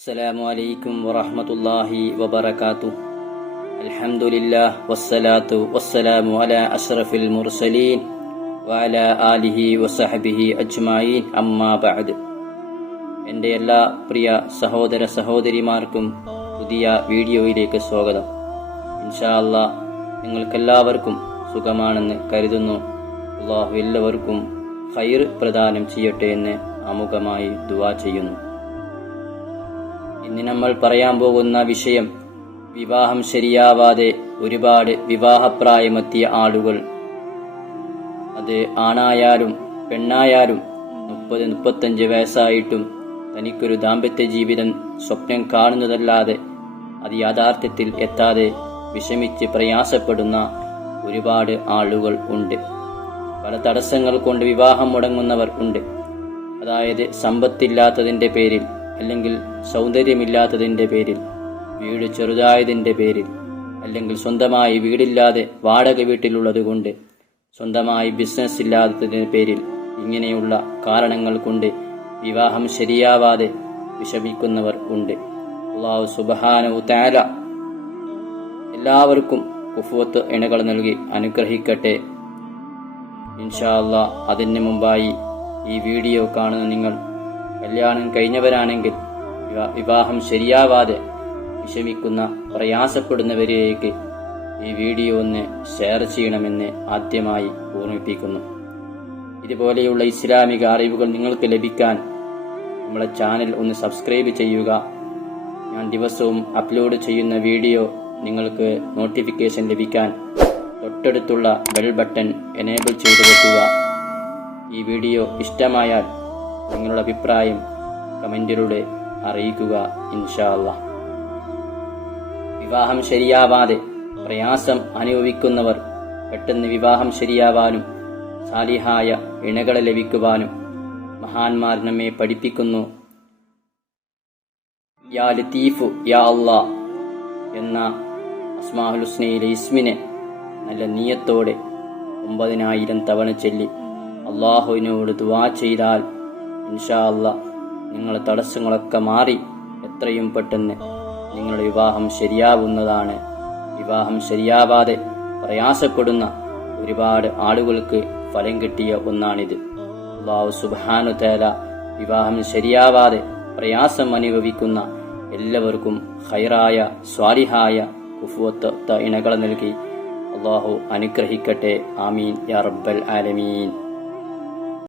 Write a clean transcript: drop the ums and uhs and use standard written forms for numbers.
അസ്സലാമു അലൈക്കും വറഹ്മത്തുള്ളാഹി വബറകാതുഹു. അൽഹംദുലില്ലാഹ് വസ്സലാത്തു വസ്സലാമു അലാ അഷ്റഫിൽ മുർസലീൻ വഅലാ ആലിഹി വസഹ്ബിഹി അജ്മഈൻ. അമ്മാ ബഅദ്. എൻ്റെ എല്ലാ പ്രിയ സഹോദര സഹോദരിമാർക്കും പുതിയ വീഡിയോയിലേക്ക് സ്വാഗതം. ഇൻഷാ അല്ലാഹ് നിങ്ങൾക്കെല്ലാവർക്കും സുഖമാണെന്ന് കരുതുന്നു. അല്ലാഹു എല്ലാവർക്കും ഖൈർ പ്രദാനം ചെയ്യട്ടെ എന്ന് ആമുഖമായി ദുആ ചെയ്യുന്നു. ഇന്ന് നമ്മൾ പറയാൻ പോകുന്ന വിഷയം, വിവാഹം ശരിയാവാതെ ഒരുപാട് വിവാഹപ്രായമെത്തിയ ആളുകൾ, അത് ആണായാലും പെണ്ണായാലും 30-35 വയസ്സായിട്ടും തനിക്കൊരു ദാമ്പത്യ ജീവിതം സ്വപ്നം കാണുന്നതല്ലാതെ അത് യാഥാർത്ഥ്യത്തിൽ എത്താതെ വിഷമിച്ച് പ്രയാസപ്പെടുന്ന ഒരുപാട് ആളുകൾ ഉണ്ട്. പല തടസ്സങ്ങൾ കൊണ്ട് വിവാഹം മുടങ്ങുന്നവർ ഉണ്ട്. അതായത് സമ്പത്തില്ലാത്തതിൻ്റെ പേരിൽ, അല്ലെങ്കിൽ സൗന്ദര്യമില്ലാത്തതിൻ്റെ പേരിൽ, വീട് ചെറുതായതിൻ്റെ പേരിൽ, അല്ലെങ്കിൽ സ്വന്തമായി വീടില്ലാതെ വാടക വീട്ടിലുള്ളത് കൊണ്ട്, സ്വന്തമായി ബിസിനസ് ഇല്ലാത്തതിൻ്റെ പേരിൽ, ഇങ്ങനെയുള്ള കാരണങ്ങൾ കൊണ്ട് വിവാഹം ശരിയാവാതെ വിഷമിക്കുന്നവർ ഉണ്ട്. അല്ലാഹു സുബ്ഹാനഹു തആല എല്ലാവർക്കും കുഫുവത്ത് ഇണകൾ നൽകി അനുഗ്രഹിക്കട്ടെ. ഇൻഷാ അല്ലാഹ് അതിന് മുമ്പായി ഈ വീഡിയോ കാണുന്ന നിങ്ങൾ കല്യാണം കഴിഞ്ഞവരാണെങ്കിൽ വിവാഹം ശരിയാവാതെ വിഷമിക്കുന്ന പ്രയാസപ്പെടുന്നവരിലേക്ക് ഈ വീഡിയോ ഒന്ന് ഷെയർ ചെയ്യണമെന്ന് ആദ്യമായി ഓർമ്മിപ്പിക്കുന്നു. ഇതുപോലെയുള്ള ഇസ്ലാമിക അറിവുകൾ നിങ്ങൾക്ക് ലഭിക്കാൻ നമ്മളെ ചാനൽ ഒന്ന് സബ്സ്ക്രൈബ് ചെയ്യുക. ഞാൻ ദിവസവും അപ്ലോഡ് ചെയ്യുന്ന വീഡിയോ നിങ്ങൾക്ക് നോട്ടിഫിക്കേഷൻ ലഭിക്കാൻ തൊട്ടടുത്തുള്ള ബെൽ ബട്ടൺ എനേബിൾ ചെയ്തു വെക്കുക. ഈ വീഡിയോ ഇഷ്ടമായാൽ നിങ്ങളുടെ അഭിപ്രായം കമന്റിലൂടെ അറിയിക്കുക ഇൻഷാ അല്ലാഹ്. വിവാഹം ശരിയാവാതെ പ്രയാസം അനുഭവിക്കുന്നവർ പെട്ടെന്ന് വിവാഹം ശരിയാവാനും സാലിഹായ ഇണകളെ ലഭിക്കുവാനും മഹാന്മാർ നമ്മെ പഠിപ്പിക്കുന്നു. യാ ലത്തീഫു യാ അല്ലാഹ് എന്ന അസ്മാഉൽ ഹുസ്നയിലെ ഇസ്മിനെ നല്ല നിയ്യത്തോടെ 9000 തവണ ചൊല്ലി അല്ലാഹുവിനോട് ദുആ ചെയ്താൽ ഇൻഷാ അല്ലാഹ് നിങ്ങളുടെ തടസ്സങ്ങളൊക്കെ മാറി എത്രയും പെട്ടെന്ന് നിങ്ങളുടെ വിവാഹം ശരിയാവുന്നതാണ്. വിവാഹം ശരിയാവാതെ പ്രയാസപ്പെടുന്ന ഒരുപാട് ആളുകൾക്ക് ഫലം കിട്ടിയ ഒന്നാണിത്. അല്ലാഹു സുബ്ഹാനഹു തആല വിവാഹം ശരിയാവാതെ പ്രയാസം അനുഭവിക്കുന്ന എല്ലാവർക്കും ഖൈറായ സ്വാലിഹായ കുഫുവത്ത് ഇണകൾ നൽകി അല്ലാഹു അനുഗ്രഹിക്കട്ടെ. ആമീൻ യാ റബ്ബൽ ആലമീൻ.